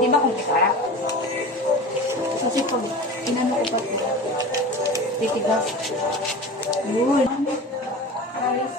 Di ba kung kita? Kasi pag inano ko pa titigas. Yun. Guys.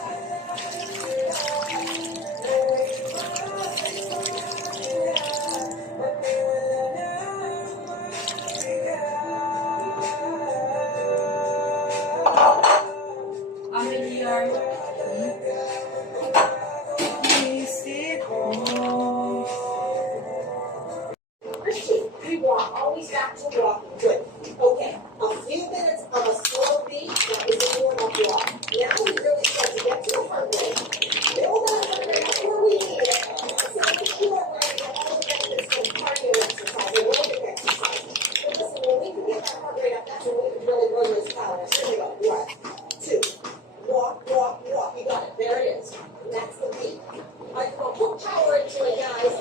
Always back to walking. Good. Okay. A few minutes of a slow beat that is a warm-up walk. Now we really start to get to the heart rate. Build that heart rate up where we need it. So make sure we're going to get all the benefits from cardio exercise, aerobic exercise. But listen, when we can get that heart rate up, that's when we can really burn those calories. Here we go. 1, 2. Walk, walk, walk. You got it. There it is. And that's the beat. I can put power into it, guys.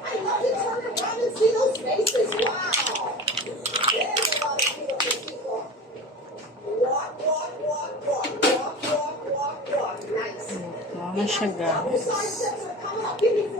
I love to turn around and see those faces. Wow. There's a lot of beautiful people. Walk, walk, walk, walk, walk, walk, walk, walk. Nice. Naman siya, guys. Your side steps are coming up. Give me